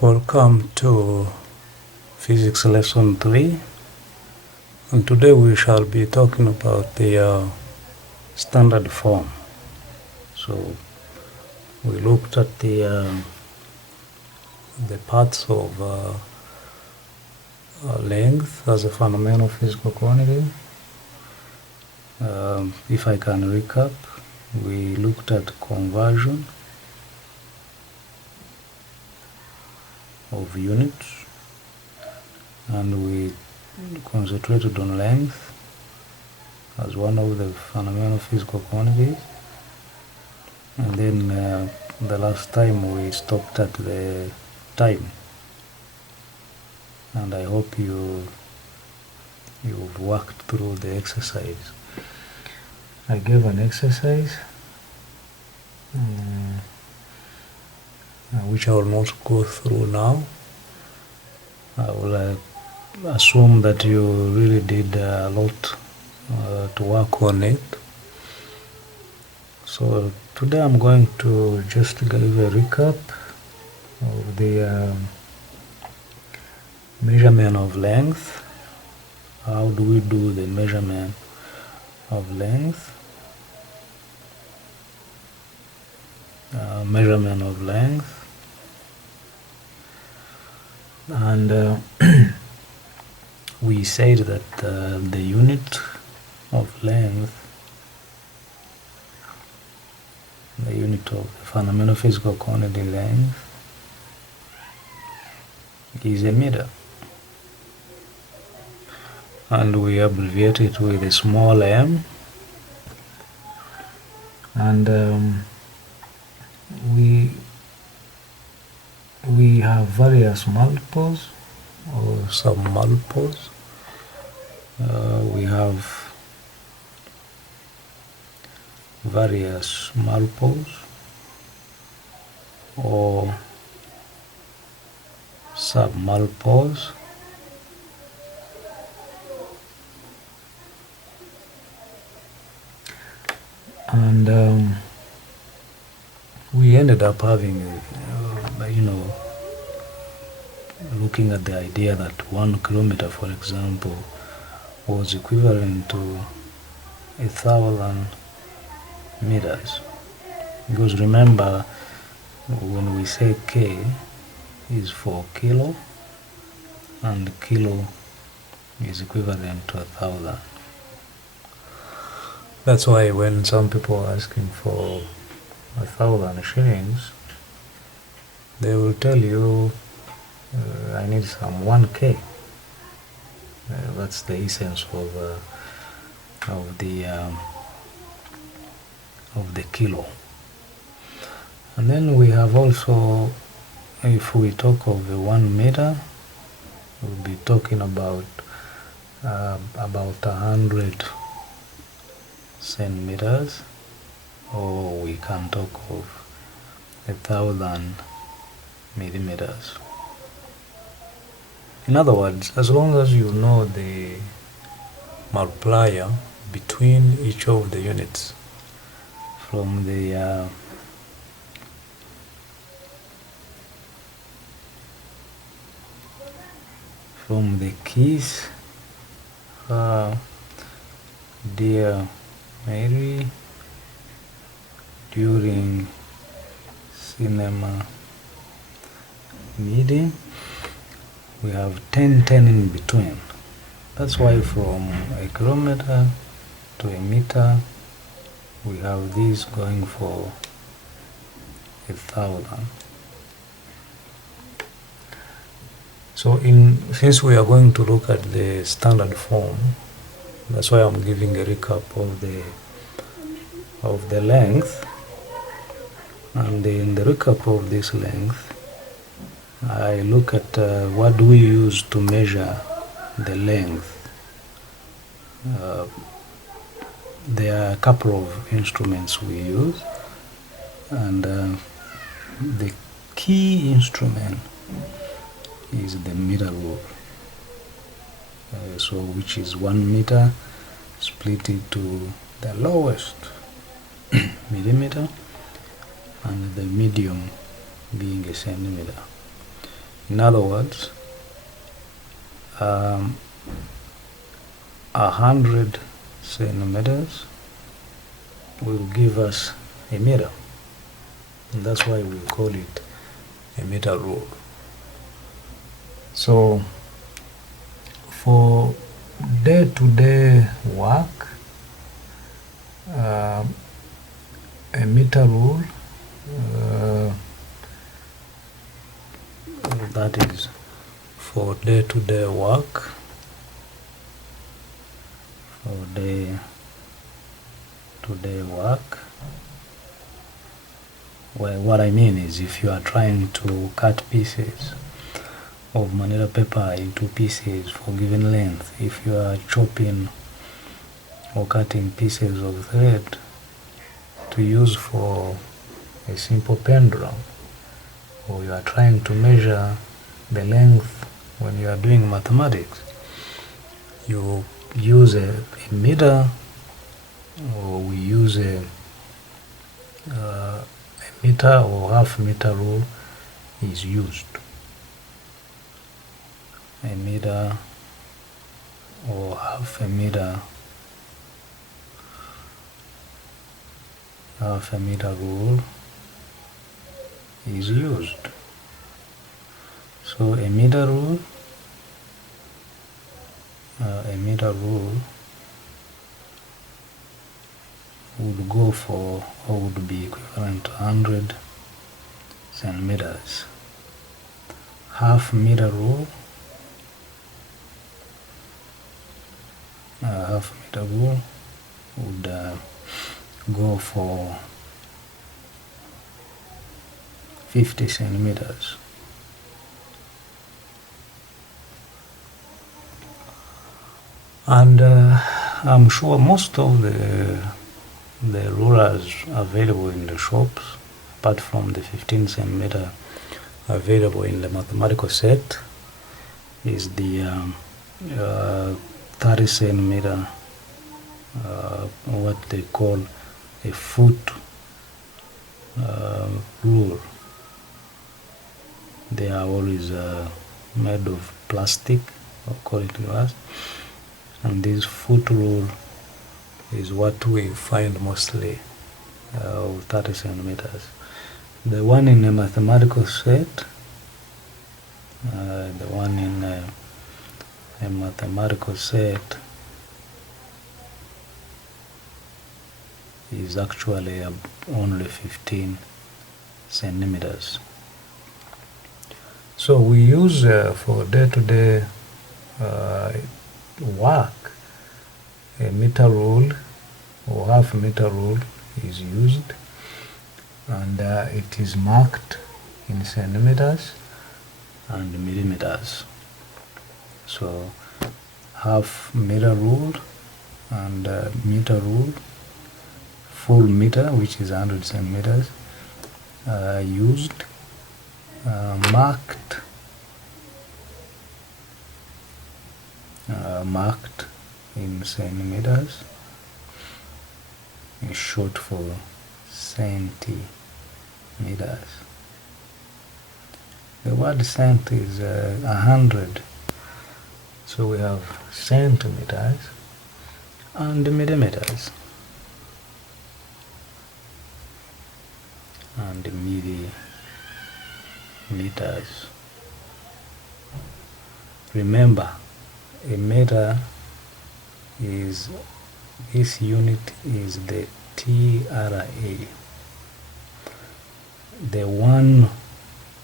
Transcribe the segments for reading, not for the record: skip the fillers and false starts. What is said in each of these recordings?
Welcome to Physics Lesson 3, and today we shall be talking about the standard form. So we looked at the parts of length as a fundamental physical quantity. If I can recap, we looked at conversion of units, and we concentrated on length as one of the fundamental physical quantities. And then the last time we stopped at the time, and I hope you've worked through the exercise. I gave an exercise which I will not go through now. I will assume that you really did a lot to work on it. So today I'm going to just give a recap of the measurement of length. How do we do the measurement of length? And we said that the unit of length, the unit of the fundamental physical quantity length, is a meter, and we abbreviate it with a small m, and we have various multiples or sub-multiples. We have various multiples or sub-multiples, and we ended up having looking at the idea that 1 kilometer, for example, was equivalent to 1,000 meters, because remember, when we say K is for kilo, and kilo is equivalent to 1,000. That's why when some people are asking for 1,000 shillings, they will tell you, I need some 1K. That's the essence of the kilo. And then we have also, if we talk of 1 meter, we'll be talking about 100 centimeters, or we can talk of 1,000 millimeters. In other words, as long as you know the multiplier between each of the units from the keys, dear Mary, during cinema meeting, we have 10 in between. That's why from a kilometer to a meter, we have these going for 1,000. So since we are going to look at the standard form, that's why I'm giving a recap of the length. And in the recap of this length, I look at what do we use to measure the length. There are a couple of instruments we use, and the key instrument is the meter rule. So which is 1 meter, split it to the lowest millimeter, and the medium being a centimeter. In other words, 100 centimeters will give us a meter, and that's why we call it a meter rule. So for day-to-day work, a meter rule, that is for day-to-day work, well, what I mean is, if you are trying to cut pieces of manila paper into pieces for given length, if you are chopping or cutting pieces of thread to use for a simple pendulum, or you are trying to measure the length when you are doing mathematics, you use a meter, or we use a meter or half meter rule is used. A meter or half a meter rule is used. So a meter rule would go for, or would be equivalent to 100 centimeters. Half meter rule would go for 50 centimeters. And I'm sure most of the rulers available in the shops, apart from the 15 centimeter available in the mathematical set, is the 30 centimeter, what they call a foot rule. They are always made of plastic, according to us, and this foot rule is what we find mostly of 30 centimeters. The one in a mathematical set, is actually only 15 centimeters. So we use for day-to-day work, a meter rule or half meter rule is used, and it is marked in centimeters and millimeters. So half meter rule and meter rule, full meter, which is 100 centimeters, used, marked in centimeters, is short for centimeters. The word cent is 100, so we have centimeters and millimeters and millimeters. Remember, a meter is, this unit is the TRA. The one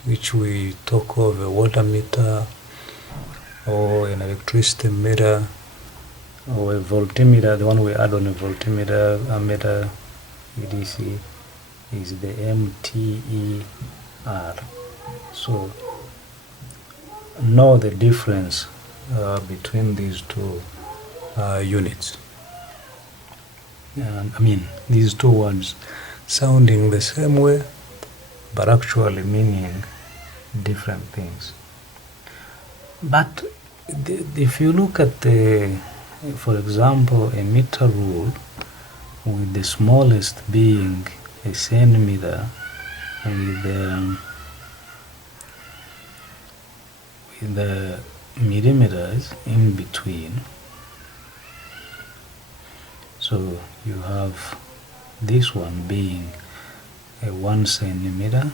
which we talk of, a water meter or an electricity meter or a voltmeter, the one we add on a voltmeter, ammeter, etc., is the MTER. So know the difference between these two units. And I mean, these two words sounding the same way, but actually meaning different things. But if you look at for example, a meter rule, with the smallest being a centimeter, and the millimeters in between. So you have this one being a 1 centimeter,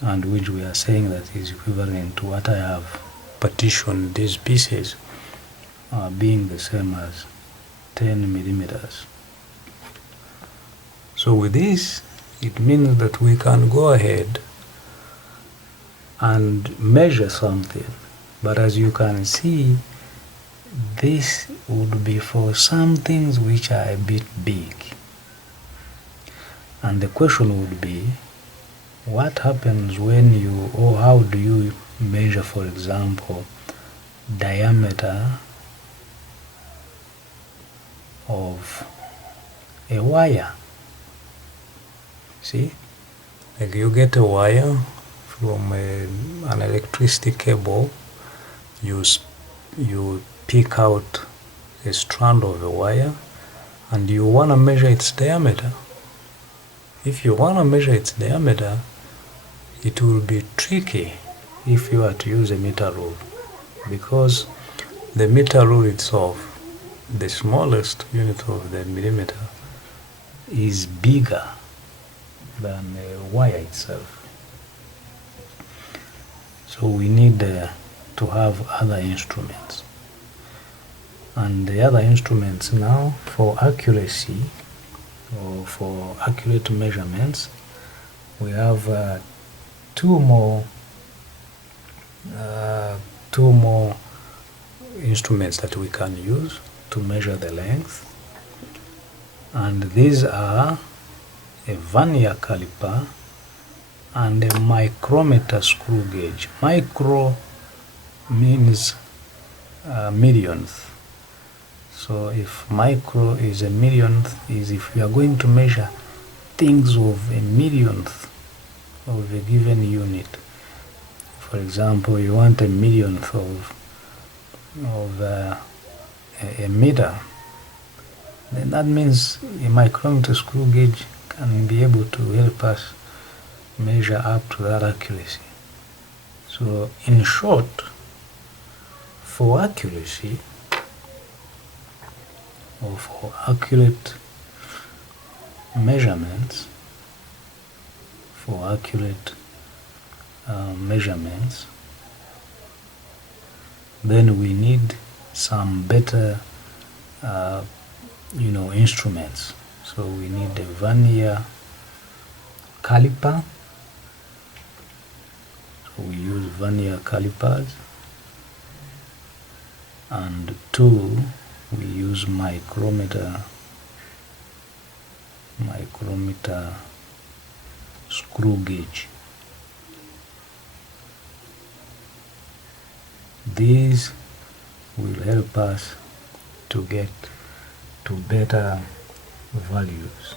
and which we are saying that is equivalent to what I have partitioned these pieces being the same as 10 millimeters. So with this, it means that we can go ahead and measure something, but as you can see, this would be for some things which are a bit big. And the question would be, what happens when you, or how do you measure, for example, diameter of a wire? See, like you get a wire from an electricity cable, you pick out a strand of a wire and you want to measure its diameter. If you want to measure its diameter, it will be tricky if you are to use a meter rule, because the meter rule itself, the smallest unit of the millimeter, is bigger than a wire itself. So we need to have other instruments. And the other instruments now, for accuracy or for accurate measurements, we have two more instruments that we can use to measure the length, and these are a vernier caliper and a micrometer screw gauge. Micro means millionth. So if micro is a millionth, is if you are going to measure things of a millionth of a given unit. For example, you want a millionth of a meter, then that means a micrometer screw gauge can be able to help us measure up to that accuracy. So in short, for accuracy or for accurate measurements, then we need some better instruments. So we need a vernier caliper. So we use vernier calipers, and two, we use micrometer screw gauge. These will help us to get to better values.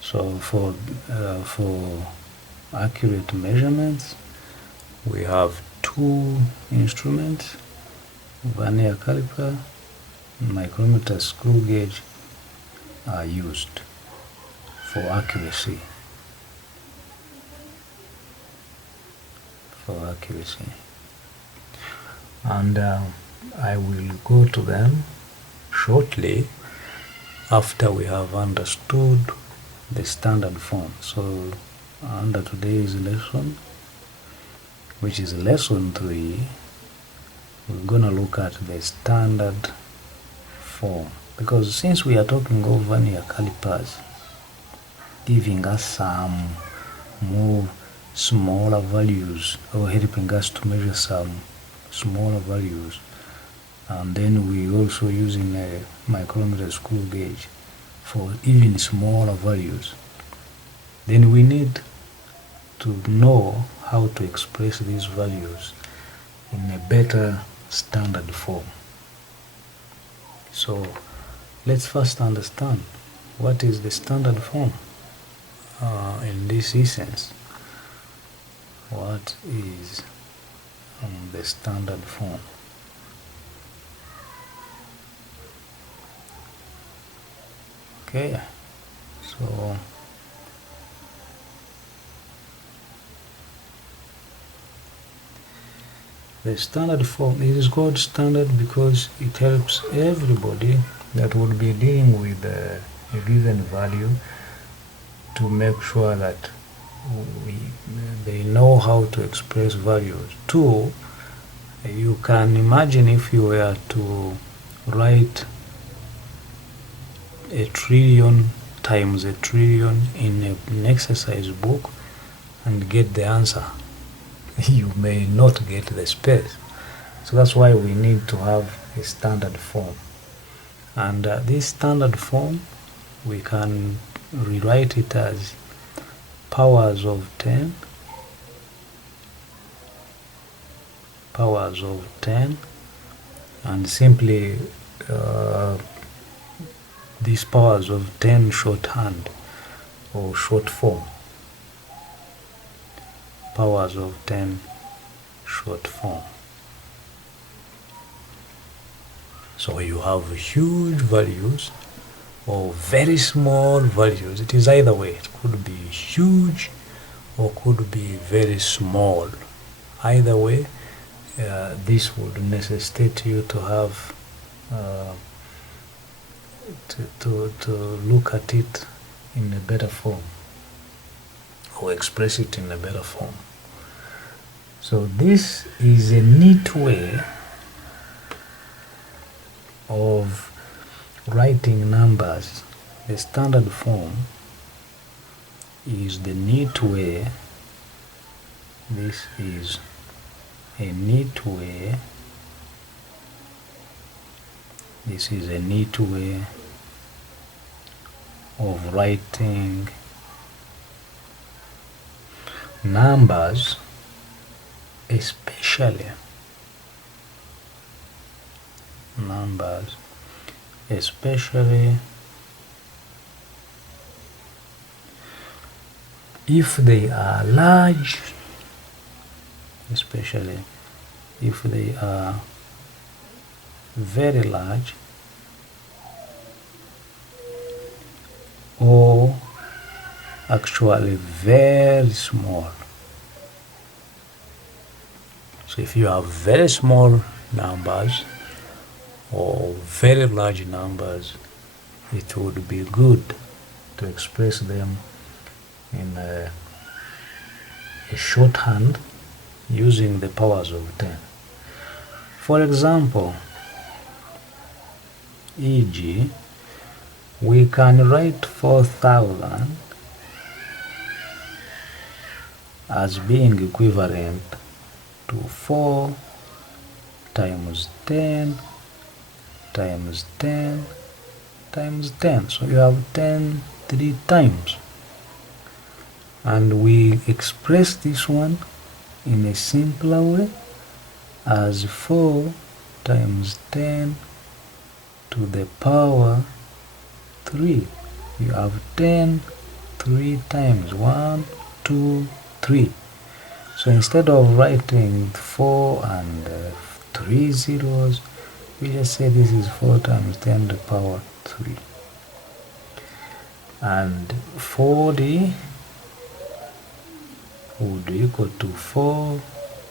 So for accurate measurements, we have two instruments: vernier caliper and micrometer screw gauge are used for accuracy. And I will go to them shortly after we have understood the standard form. So under today's lesson, which is lesson 3, we're gonna look at the standard form, because since we are talking of vernier calipers giving us some more smaller values, or helping us to measure some smaller values, and then we also using a micrometer screw gauge for even smaller values, then we need to know how to express these values in a better standard form. So let's first understand what is the standard form in this essence. What is the standard form? Okay, so the standard form. It is called standard because it helps everybody that would be dealing with a given value to make sure that they know how to express values. 2, you can imagine if you were to write 1,000,000,000 times 1,000,000,000 in an exercise book and get the answer. You may not get the space. So that's why we need to have a standard form. And this standard form, we can rewrite it as powers of 10, and simply these powers of 10 shorthand or short form. Powers of 10 short form. So you have huge values or very small values. It is either way. It could be huge or could be very small. Either way, this would necessitate you to have to look at it in a better form or express it in a better form. So this is a neat way of writing numbers. The standard form is the neat way. This is a neat way. This is a neat way of writing numbers, especially if they are large, especially if they are very large or actually very small. So if you have very small numbers or very large numbers, it would be good to express them in a shorthand using the powers of 10. For example, e.g., we can write 4,000 as being equivalent to 4 times 10 times 10 times 10. So you have 10 3 times. And we express this one in a simpler way as 4 times 10 to the power 3. You have 10 3 times. 1, 2, 3. So instead of writing 4 and 3 zeros, we just say this is 4 times 10 to the power 3. And 40 would equal to 4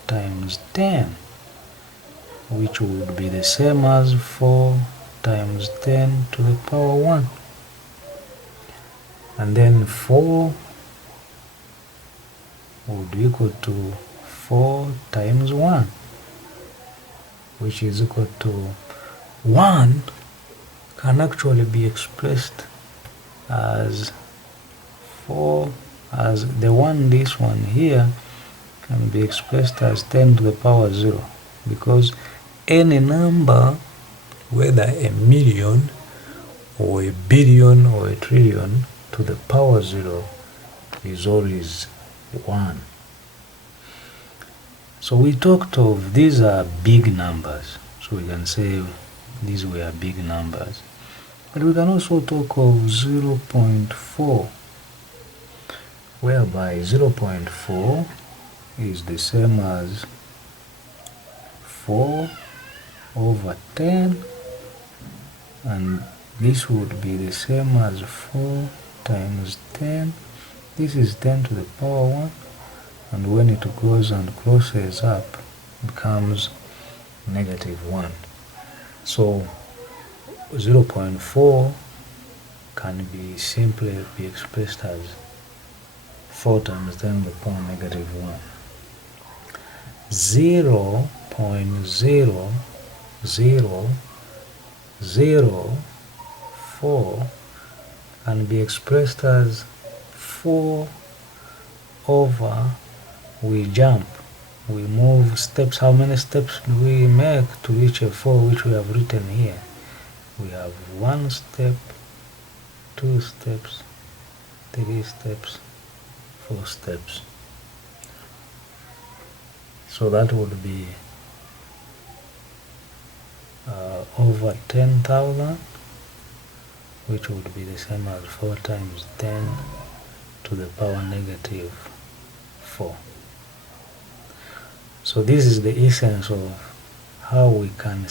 times 10, which would be the same as 4 times 10 to the power 1. And then 4 would equal to 4 times 1, which is equal to 1 can actually be expressed as 4, as the one, this one here can be expressed as 10 to the power 0, because any number, whether a million or a billion or a trillion, to the power 0 is always 1. So we talked of these are big numbers, so we can say these were big numbers. But we can also talk of 0.4, whereby 0.4 is the same as 4 over 10, and this would be the same as 4 times 10. This is 10 to the power 1, and when it goes and crosses up, becomes -1. So 0.4 can be simply be expressed as 4 times 10 to the power -1. 0.0004 can be expressed as 4 over, we jump, we move steps. How many steps do we make to reach a 4, which we have written here? We have 1 step, 2 steps, 3 steps, 4 steps. So that would be over 10,000, which would be the same as 4 times 10 to the power -4. So this is the essence of how we can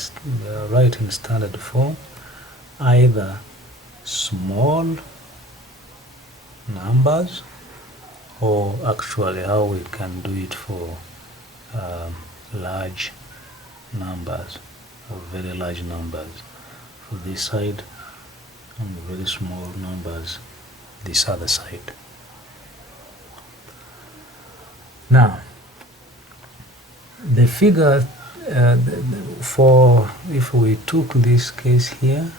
write in standard form either small numbers, or actually how we can do it for large numbers, or very large numbers for this side, and very small numbers this other side. Now, the figure for, if we took this case here,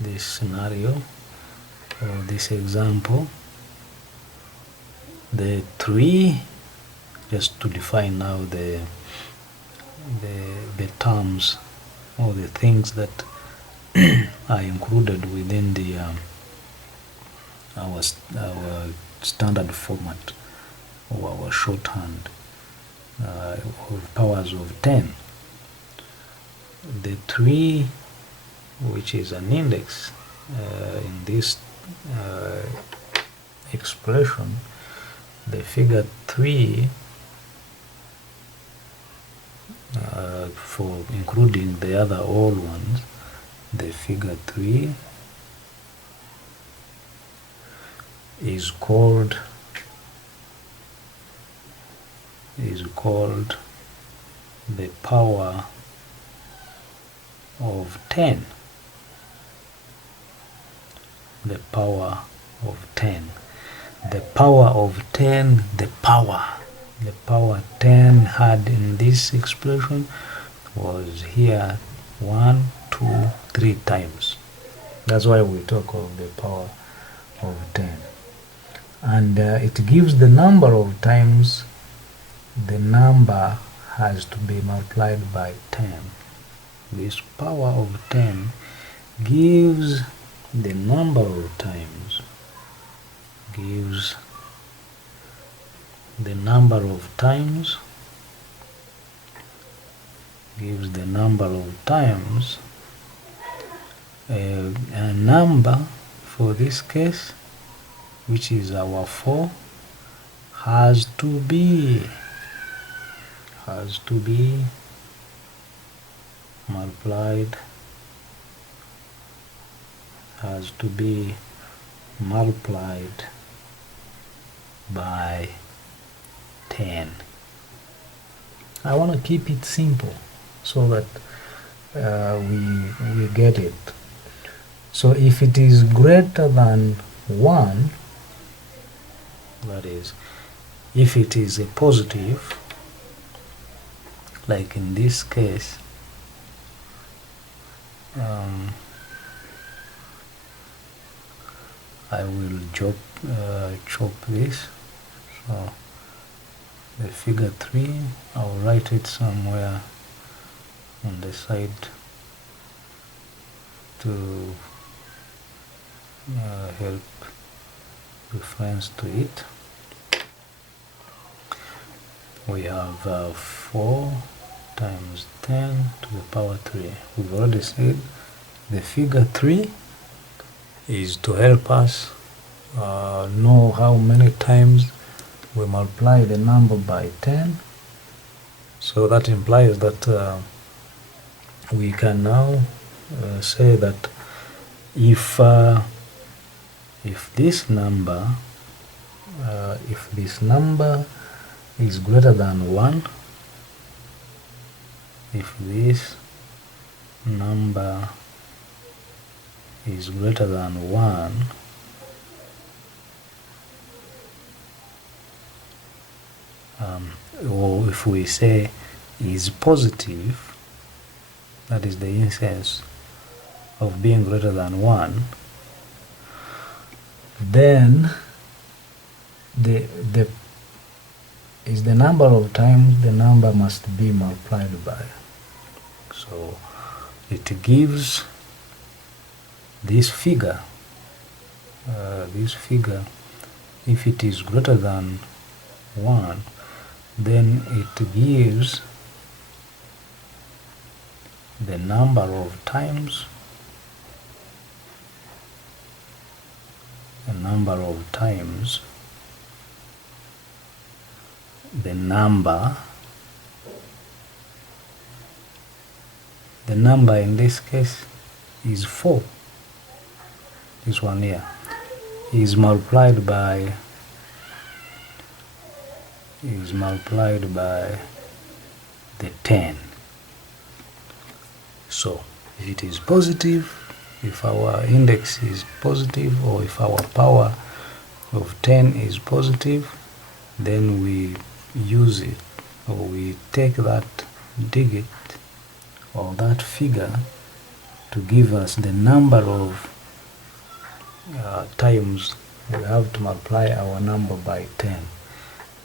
this scenario or this example, the 3, just to define now the terms or the things that are included within the our standard format or our shorthand of powers of 10. The 3, which is an index in this expression, the figure 3, for including the other old ones, the figure 3 is called the power of 10. The power of 10. The power of 10, the power 10 had in this expression was here 1, 2, 3 times. That's why we talk of the power of 10. And it gives the number of times the number has to be multiplied by 10. This power of 10 gives the number of times, gives the number of times a number for this case, which is our 4, has to be multiplied by 10. I want to keep it simple so that we get it. So if it is greater than 1, that is, if it is a positive, like in this case, I will chop this. So the figure 3, I'll write it somewhere on the side to help reference to it. We have 4 times 10 to the power 3. We've already said the figure 3 is to help us know how many times we multiply the number by 10. So that implies that we can now say that if this number is greater than 1, if this number is greater than 1, or if we say is positive, that is the instance of being greater than 1, then the is the number of times the number must be multiplied by. So it gives this figure, if it is greater than 1, then it gives the number of times the number in this case is 4. This one here is multiplied by the 10. So if it is positive, if our index is positive, or if our power of 10 is positive, then we use it, or we take that digit or that figure to give us the number of times we have to multiply our number by 10.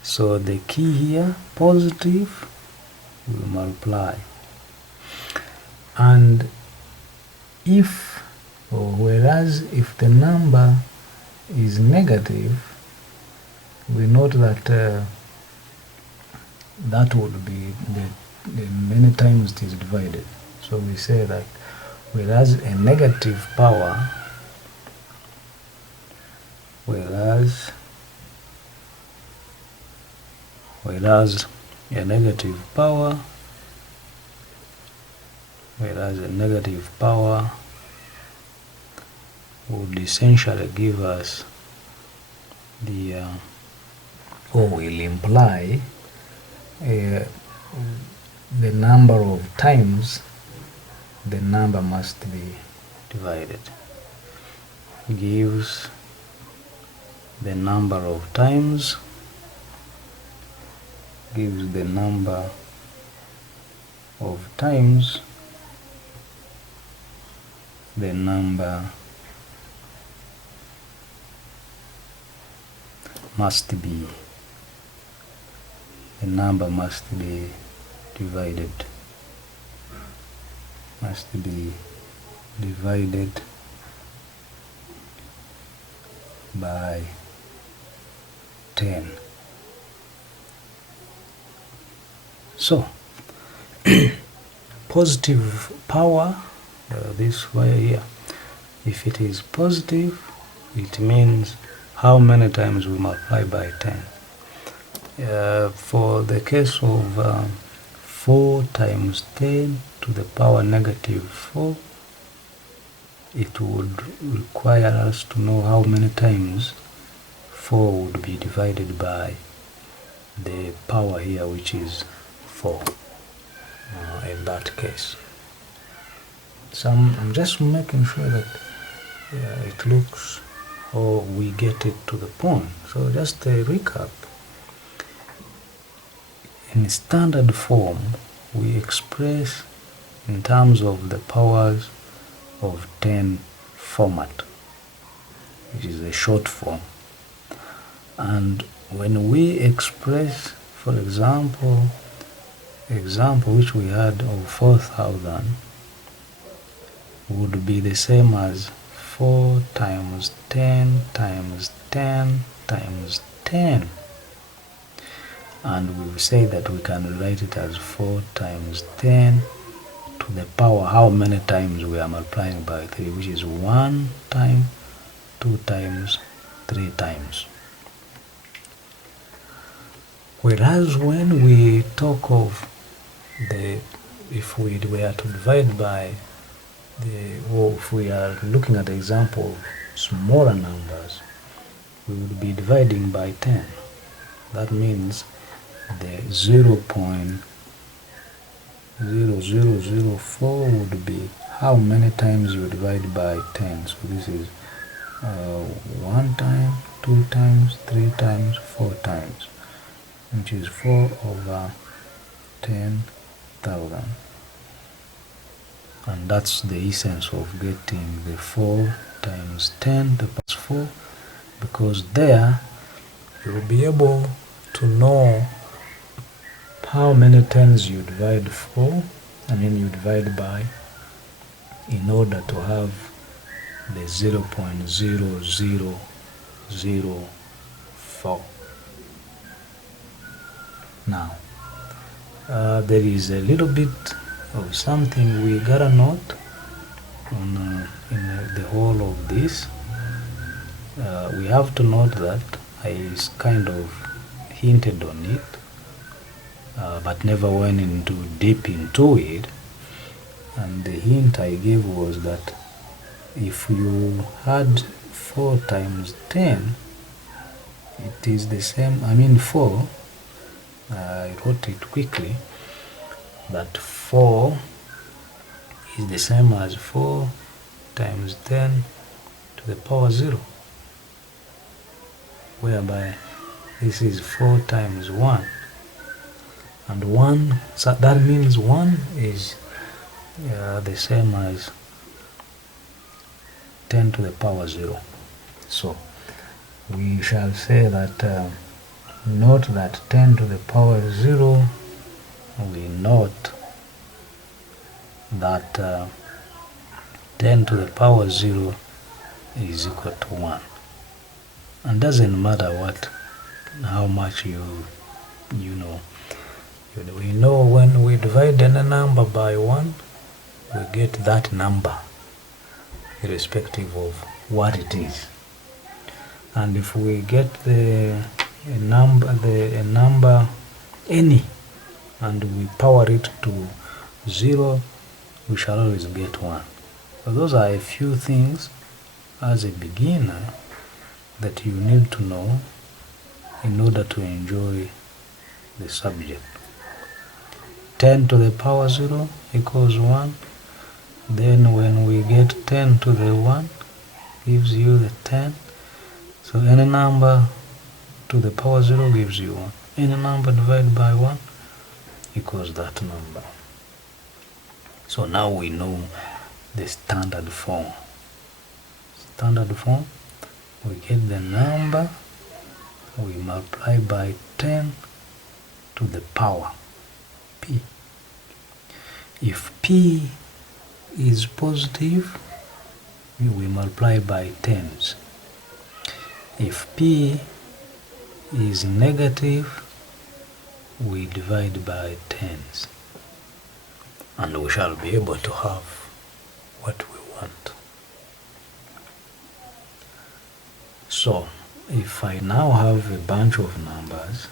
So the key here, positive, we multiply. And if, or whereas if the number is negative, we note that that would be the many times it is divided. So we say that whereas a negative power, whereas a negative power would essentially give us the or will imply the number of times the number must be divided. Gives the number of times, gives the number of times the number must be divided, by 10. So positive power, this way here, if it is positive, it means how many times we multiply by 10. For the case of 4 times 10 to the power negative 4, it would require us to know how many times 4 would be divided by the power here, which is 4 in that case. So I'm just making sure that it looks, or we get it to the point. So just a recap. In standard form, we express in terms of the powers of 10 format, which is a short form. And when we express, for example which we had of 4,000 would be the same as 4 times 10 times 10 times 10. And we will say that we can write it as 4 times 10 to the power how many times we are multiplying by 3, which is 1 time, 2 times, 3 times. Whereas when we talk of if we were to divide by or if we are looking at the example of smaller numbers, we would be dividing by 10. That means the 0004 would be how many times you divide by 10. So this is 1 time, 2 times, 3 times, 4 times, which is 4 over 10,000. And that's the essence of getting the 4 times 10 to the power 4, because there you'll be able to know how many tens you divide you divide by, in order to have the 0.0004. Now, there is a little bit of something we gotta note in the whole of this. We have to note that I kind of hinted on it, but never went deep into it. And the hint I gave was that if you had 4 times 10, it is the same, 4, I wrote it quickly, that 4 is the same as 4 times 10 to the power 0, whereby this is 4 times 1, and 1, so that means 1 is the same as 10 to the power 0. So we shall say that note that 10 to the power 0, we note that 10 to the power 0 is equal to 1. And doesn't matter how much you know. We know when we divide any number by 1, we get that number, irrespective of what it is. And if we get a number any, and we power it to 0, we shall always get 1. So those are a few things as a beginner that you need to know in order to enjoy the subject. 10 to the power 0 equals 1. Then when we get 10 to the 1, gives you the 10. So any number to the power 0 gives you 1. Any number divided by 1 equals that number. So now we know the standard form. Standard form, we get the number, we multiply by 10 to the power p. If p is positive, we multiply by tens. If p is negative, we divide by tens, and we shall be able to have what we want. So if I now have a bunch of numbers,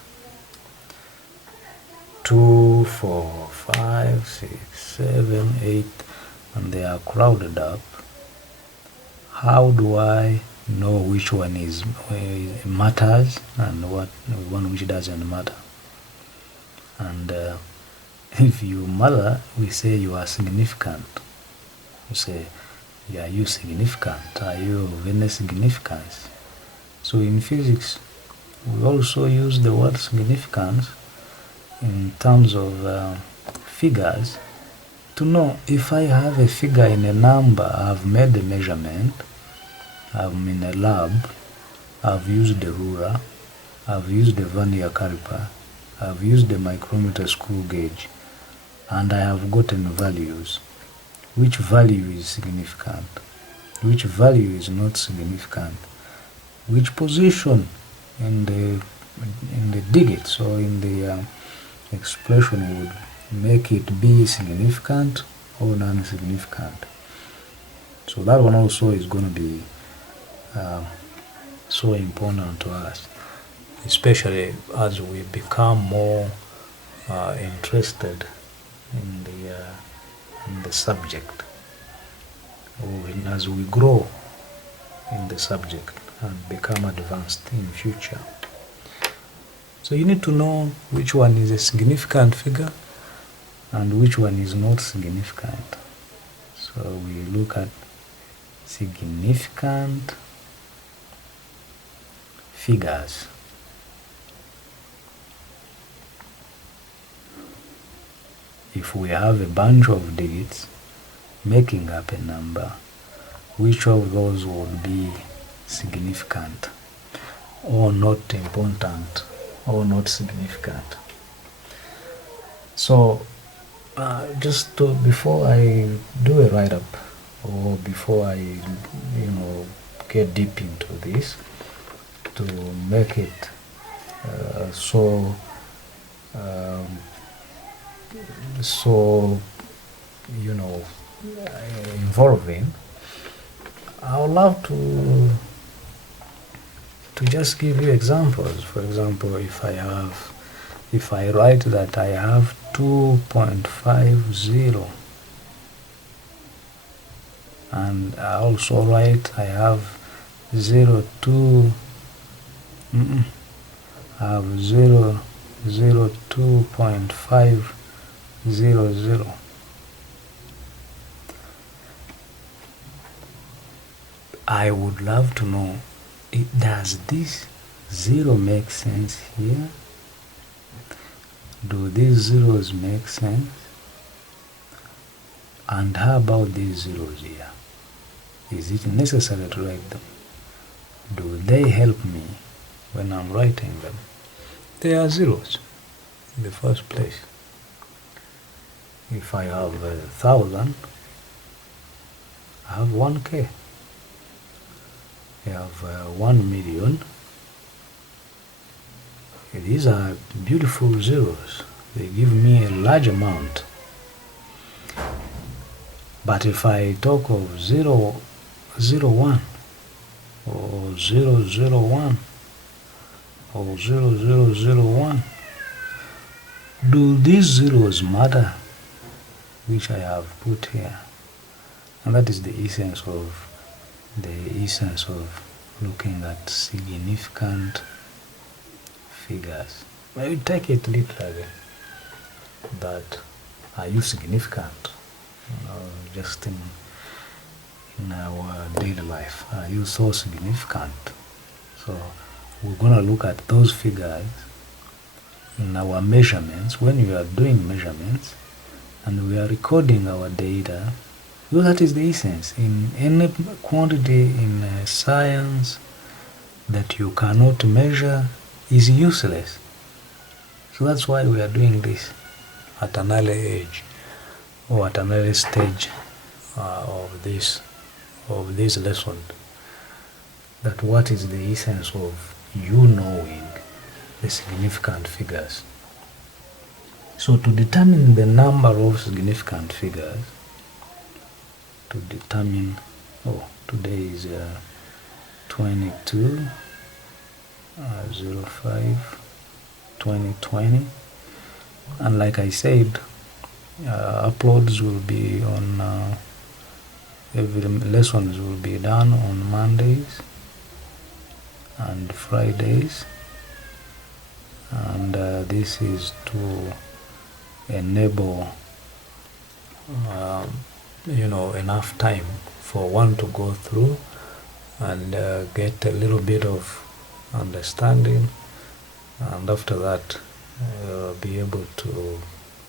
2, 4, 5, 6, 7, 8, and they are crowded up, how do I know which one matters and what one which doesn't matter? And if you matter, we say you are significant. You say, are you significant? Are you of any significance? So in physics, we also use the word significance in terms of figures, to know if I have a figure in a number, I've made a measurement, I'm in a lab, I've used a ruler, I've used a vernier caliper, I've used a micrometer screw gauge, and I have gotten values. Which value is significant? Which value is not significant? Which position in the digits or in the expression would make it be significant or non-significant? So that one also is going to be so important to us, especially as we become more interested in the subject, or as we grow in the subject and become advanced in future. So you need to know which one is a significant figure and which one is not significant. So we look at significant figures. If we have a bunch of digits making up a number, which of those would be significant or not important or not significant? So before I do a write-up, or before I get deep into this, to make it so involving, I would love to just give you examples. For example, if I write that I have 2.50, and I also write I have 0.2, I have 0.2.500. I would love to know, does this zero make sense here? Do these zeros make sense? And how about these zeros here? Is it necessary to write them? Do they help me when I'm writing them? They are zeros in the first place. If I have 1,000, I have 1K. I have 1 million. These are beautiful zeros. They give me a large amount. But if I talk of 001 or 001 or 0001, do these zeros matter, which I have put here? And that is the essence of looking at significant figures. Well, we take it literally, that are you significant? Just in our daily life, are you so significant? So we're going to look at those figures in our measurements. When we are doing measurements and we are recording our data, because that is the essence. In any quantity in science that you cannot measure is useless. So that's why we are doing this at an early age, or at an early stage of this lesson. That what is the essence of you knowing the significant figures. So to determine the number of significant figures, to determine, today is 22/05/2020, and like I said, uploads will be on every lessons will be done on Mondays and Fridays, and this is to enable enough time for one to go through and get a little bit of understanding, and after that be able to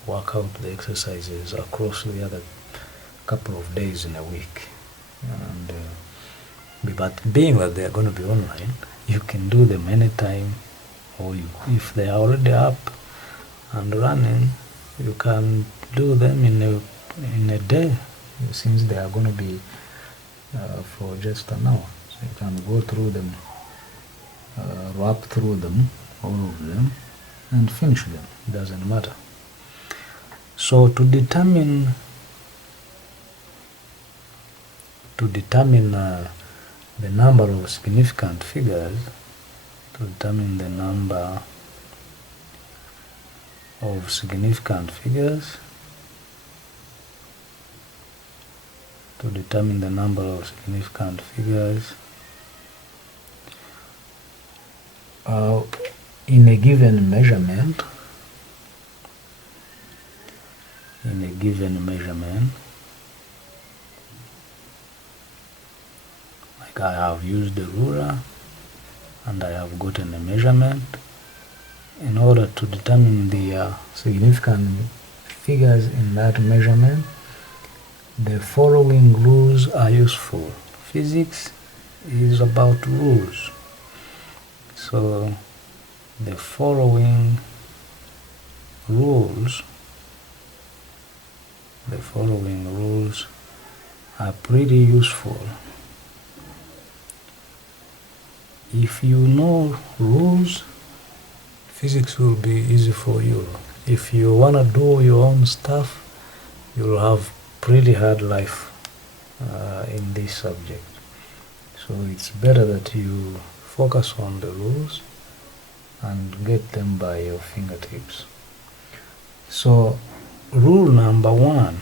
work out the exercises across the other couple of days in a week. And but being that they are going to be online, you can do them anytime, or if they are already up and running, you can do them in a day, since they are going to be for just an hour. So you can go through them, wrap through them, all of them, and finish them. It doesn't matter. So to determine the number of significant figures, to determine the number of significant figures, to determine the number of significant figures in a given measurement, in a given measurement. Like I have used the ruler and I have gotten a measurement. In order to determine the significant figures in that measurement, the following rules are useful. Physics is about rules. So the following rules are pretty useful. If you know rules, physics will be easy for you. If you want to do your own stuff, you'll have pretty hard life in this subject. So it's better that you focus on the rules and get them by your fingertips. So rule number 1,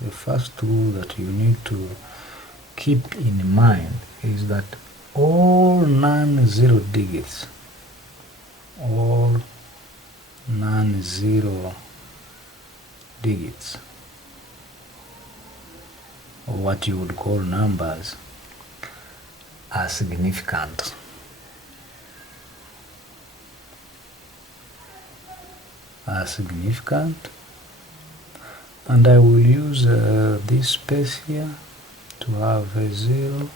the first rule that you need to keep in mind is that all non-zero digits, or what you would call numbers, are significant. And I will use this space here to have a 0,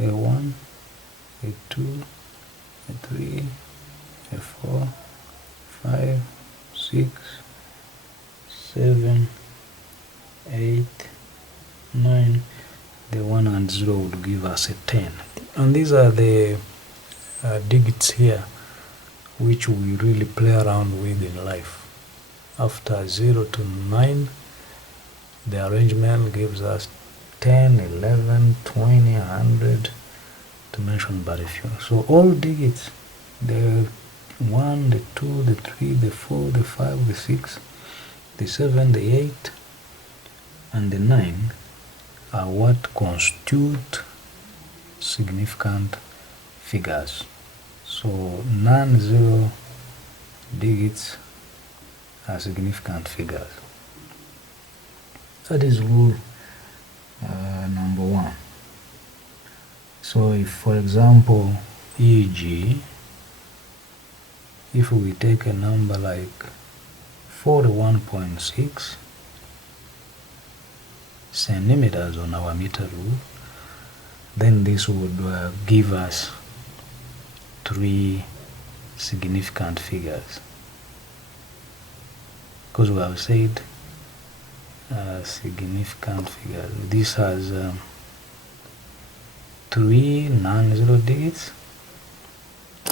a 1, a 2, a 3, a 4, 5, 6, 7, 8, 9. The 1 and 0 would give us a 10. And these are the digits here which we really play around with in life. After 0 to 9, the arrangement gives us 10, 11, 20, 100, to mention but a few. So all digits, the 1, the 2, the 3, the 4, the 5, the 6, the 7, the 8, and the 9 are what constitute significant figures. So non-zero digits are significant figures. That is rule number 1. So if, for example, e.g., if we take a number like 41.6 centimeters on our meter rule, then this would give us 3 significant figures, because we have said significant figures. This has 3 non-zero digits,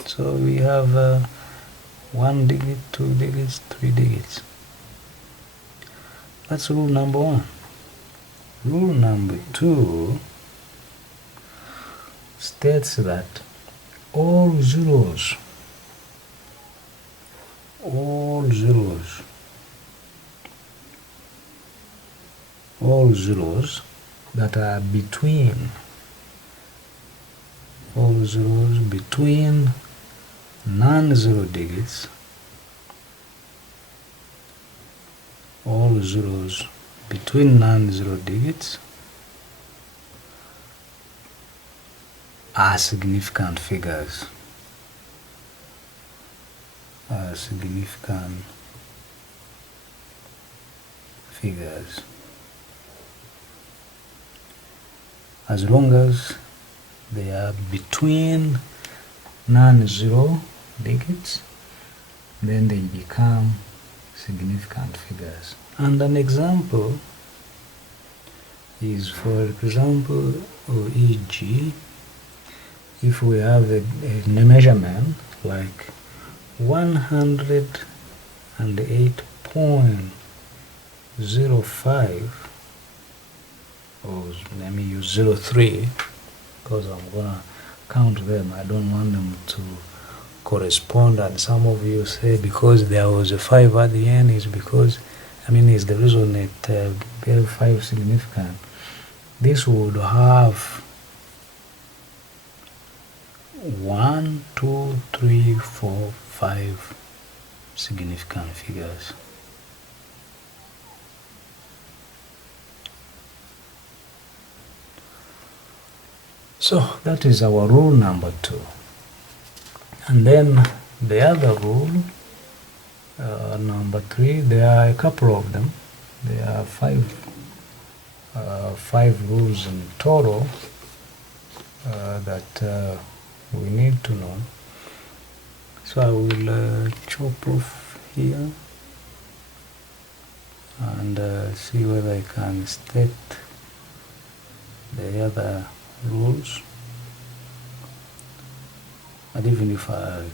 so we have 1 digit, 2 digits, 3 digits. That's rule number 1. Rule number 2 states that all zeros that are between non-zero digits, are significant figures. As long as they are between non-zero digits, then they become significant figures. And an example is, for example, e.g., if we have a measurement like 108.05, or let me use 03, because I'm gonna count them. I don't want them to correspond, and some of you say because there was a 5 at the end is because, is the reason it gave 5 significant. This would have 1, 2, 3, 4, 5 significant figures. So that is our rule number 2. And then the other rule, number 3, there are a couple of them. There are five rules in total that we need to know. So I will chop off here and see whether I can state the other rules. And even if I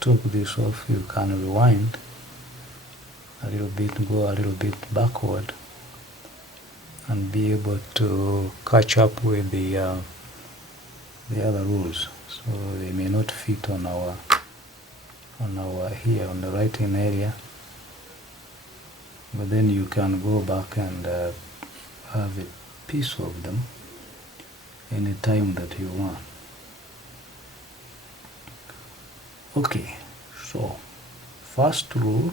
took this off, you can rewind a little bit, go a little bit backward, and be able to catch up with the other rules. So they may not fit on our here on the writing area, but then you can go back and have a piece of them any time that you want. Okay, so first rule,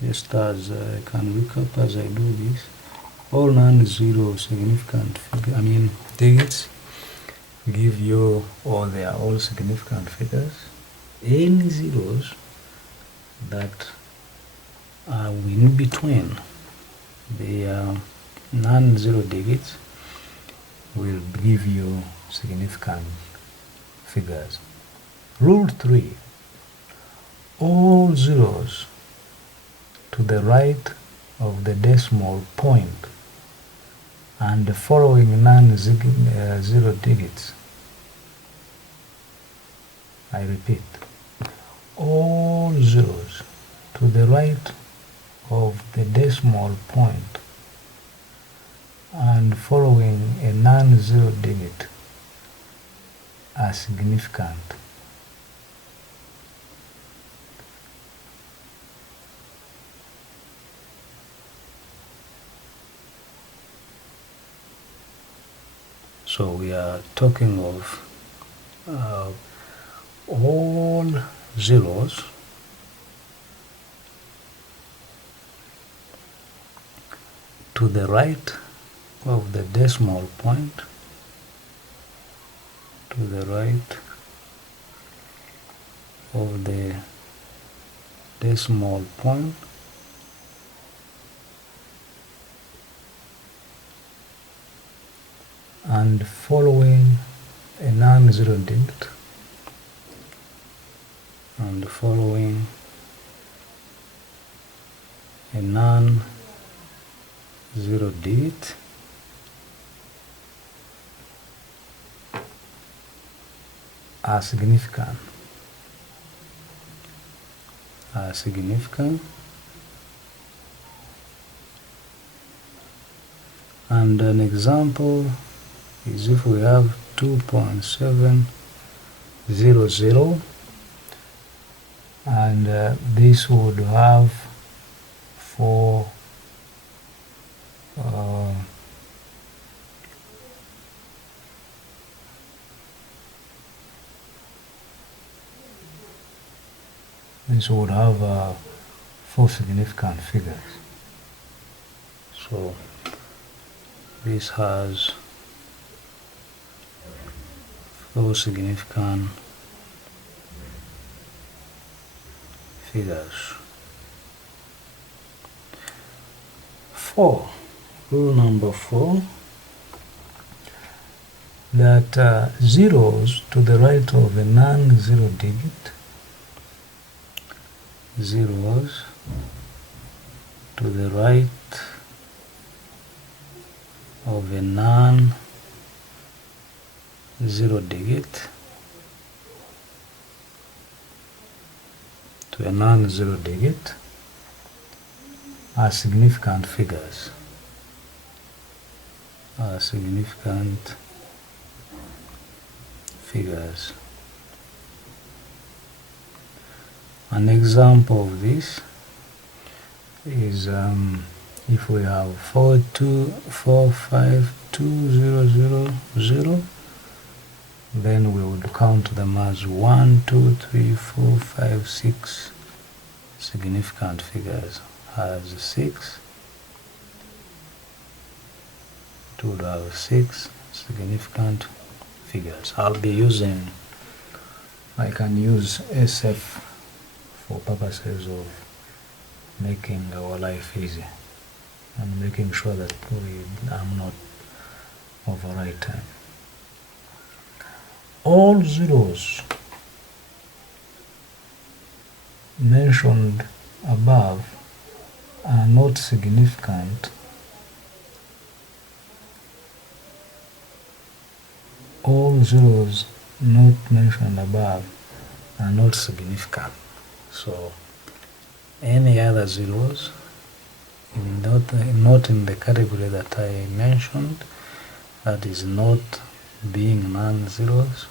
just as I can recap as I do this, all non-zero significant digits give you, or they are all significant figures. Any zeros that are in between the non-zero digits will give you significant figures. Rule 3, all zeros to the right of the decimal point and the following non-zero digits. I repeat, all zeros to the right of the decimal point and following a non-zero digit are significant. So we are talking of all zeros to the right of the decimal point, to the right of the decimal point and following a non-zero digit and following a non-zero digit are significant. And an example is if we have 2.700 and this would have four four significant figures. So this has four significant figures. 4. Rule number 4, that zeros to the right of a non-zero digit, zeros to the right of a non-zero digit to a non-zero digit are significant figures. An example of this is if we have 4252000, then we would count them as 1, 2, 3, 4, 5, 6 significant figures. Has 6, it would have 6 significant figures. I can use SF for purposes of making our life easy and making sure that I'm not overwriting. All zeros mentioned above are not significant. All zeros not mentioned above are not significant. So any other zeros not in the category that I mentioned, that is not being non-zeros,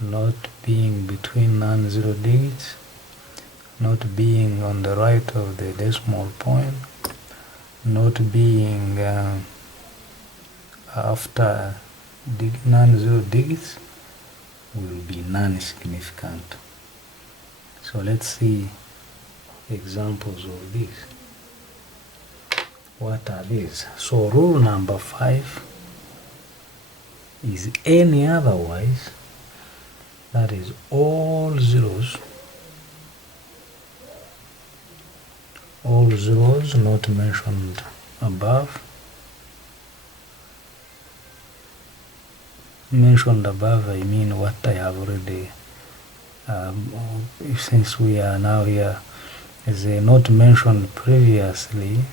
not being between non-zero digits, not being on the right of the decimal point, not being after non-zero digits, will be non-significant. So let's see examples of this. What are these? So rule number 5 is any otherwise, that is all zeros not mentioned above. Mentioned above, I mean what I have already, since we are now here, is not mentioned previously,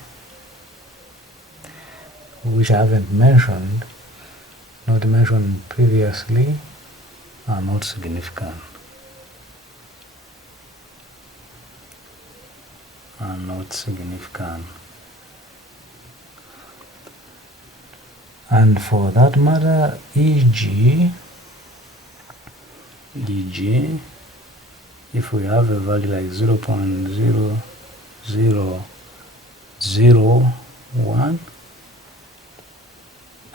which I haven't mentioned, not mentioned previously, are not significant. Are not significant. And for that matter, e.g., if we have a value like 0.0001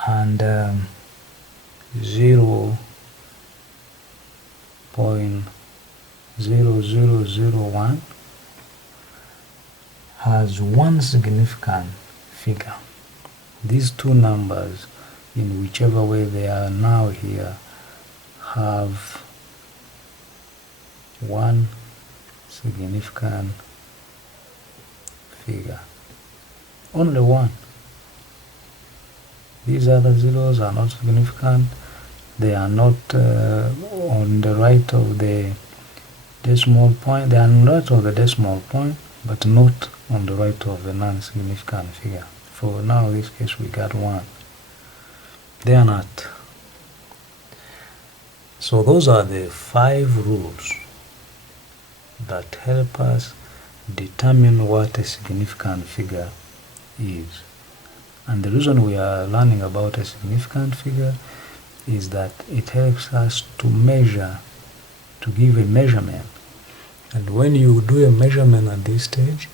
and 0.0001 has one significant figure. These two numbers, in whichever way they are now here, have one significant figure. Only one. These other zeros are not significant. They are not on the right of the decimal point. They are on the right of the decimal point, but not on the right of the non-significant figure. For now, in this case, we got one. They are not. So those are the 5 rules that help us determine what a significant figure is. And the reason we are learning about a significant figure is that it helps us to measure, to give a measurement. And when you do a measurement at this stage,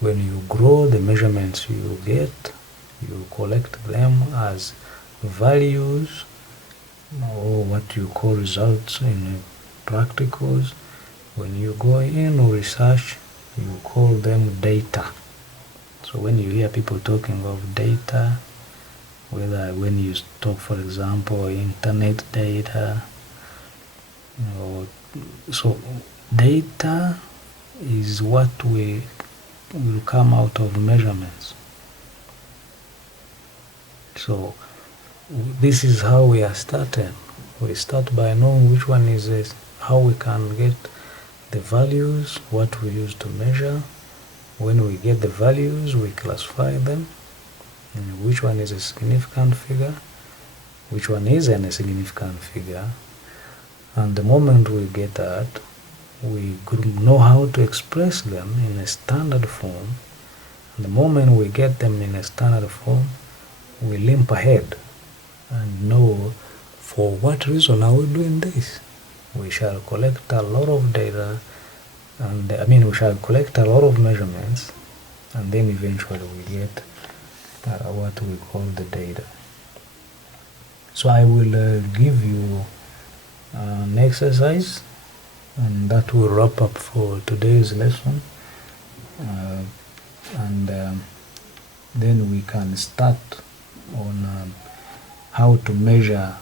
when you grow the measurements you get, you collect them as values, or what you call results in practicals. When you go in research, you call them data. So when you hear people talking of data, whether when you talk, for example, internet data, so data is what will come out of measurements. So this is how we are starting. We start by knowing which one is this, how we can get the values, what we use to measure. When we get the values, we classify them, and which one is a significant figure, which one isn't a significant figure. And the moment we get that, we know how to express them in a standard form. And the moment we get them in a standard form, we limp ahead and know for what reason are we doing this. We shall collect a lot of data, and we shall collect a lot of measurements, and then eventually we get what we call the data. So I will give you an exercise, and that will wrap up for today's lesson, and then we can start on how to measure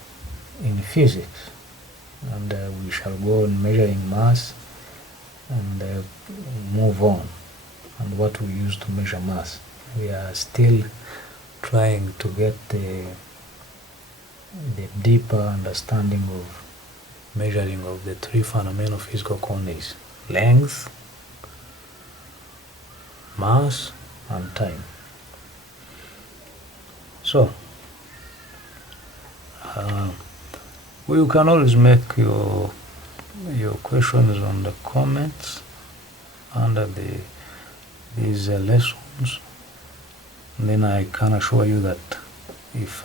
in physics, and we shall go on measuring mass and move on and what we use to measure mass. We are still trying to get the deeper understanding of measuring of the three fundamental physical quantities: length, mass, and time. So you can always make your questions on the comments under these lessons. And then I can assure you that if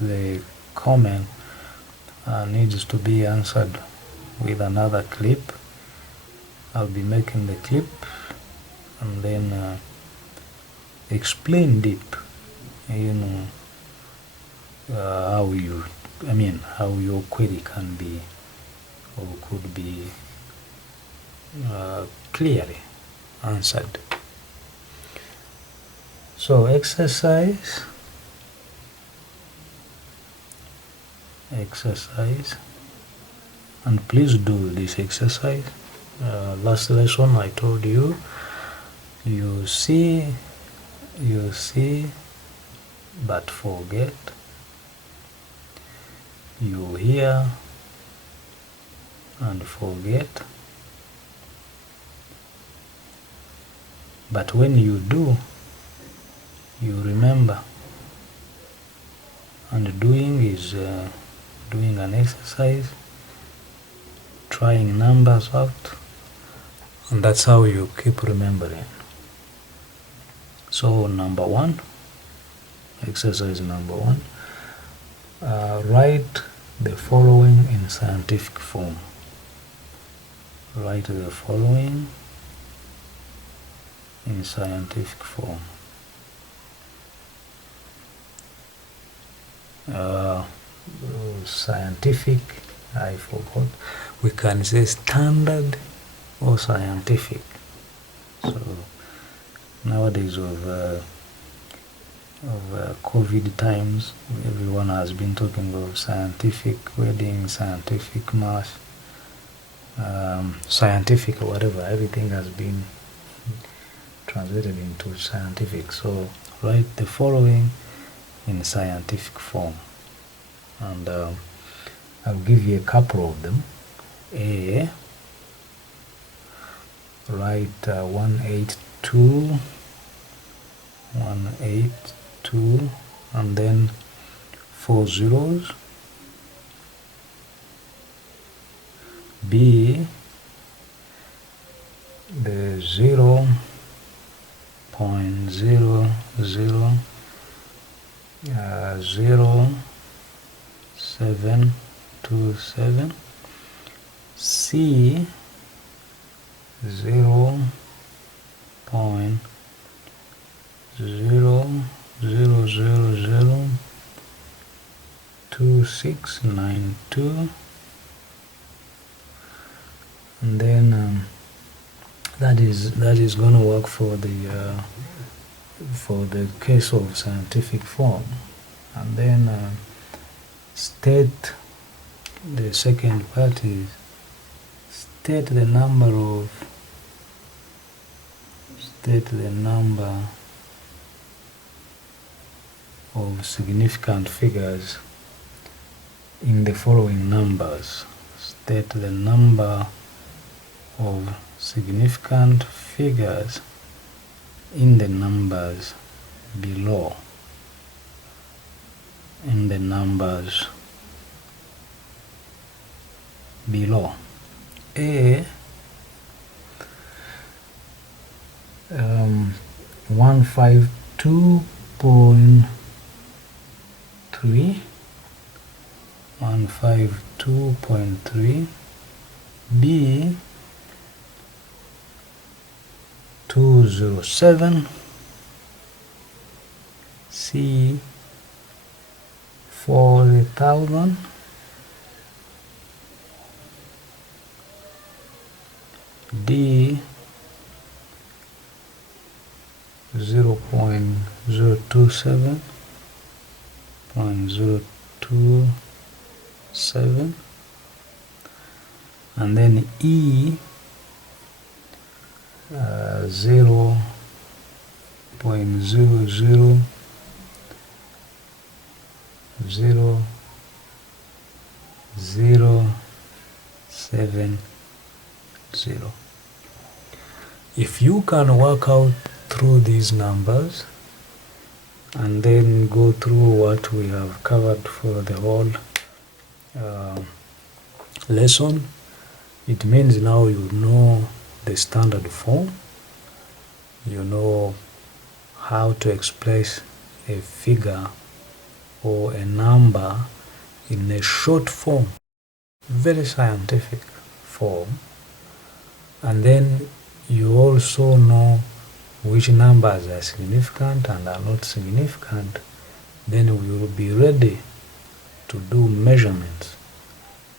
the comment needs to be answered with another clip, I'll be making the clip and then explain deep, how your query can be or could be clearly answered. So exercise, and please do this exercise. Last lesson I told you, you see but forget. You hear and forget. But when you do, you remember. And doing is doing an exercise, trying numbers out, and that's how you keep remembering. So number one, exercise number one, write the following in scientific form. Write the following in scientific form. Scientific, I forgot. We can say standard or scientific. So nowadays of COVID times, everyone has been talking of scientific wedding, scientific mass, scientific or whatever. Everything has been translated into scientific. So write the following in scientific form, and I'll give you a couple of them. A, write 182, and then 4 zeros. B, the 0.0000727. C, 0.0002692, and then that is going to work for the case of scientific form. And then state, the second part is state the number of significant figures in the following numbers. State the number of significant figures in the numbers below. A, 152.3. B, 207. C, 40,000. D, 0.027.027. 7, and then E 0.00070. If you can work out through these numbers and then go through what we have covered for the whole lesson, it means now you know the standard form, you know how to express a figure or a number in a short form, very scientific form, and then you also know which numbers are significant and are not significant. Then we will be ready to do measurements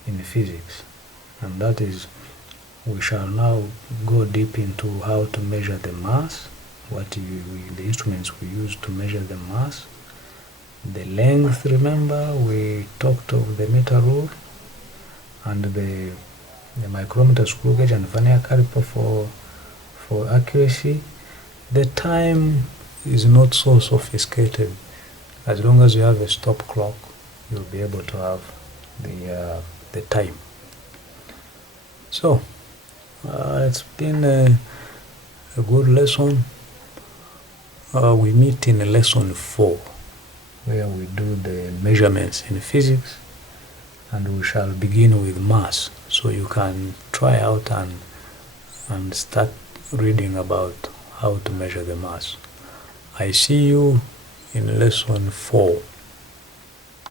in physics, and that is, we shall now go deep into how to measure the mass, the instruments we use to measure the mass, the length. Remember we talked of the meter rule and the micrometer, screw gauge, and vernier caliper for accuracy. The time is not so sophisticated. As long as you have a stop clock, you'll be able to have the time. So it's been a good lesson. We meet in lesson 4, where we do the measurements in physics, and we shall begin with mass. So you can try out and start reading about how to measure the mass. I see you in lesson 4.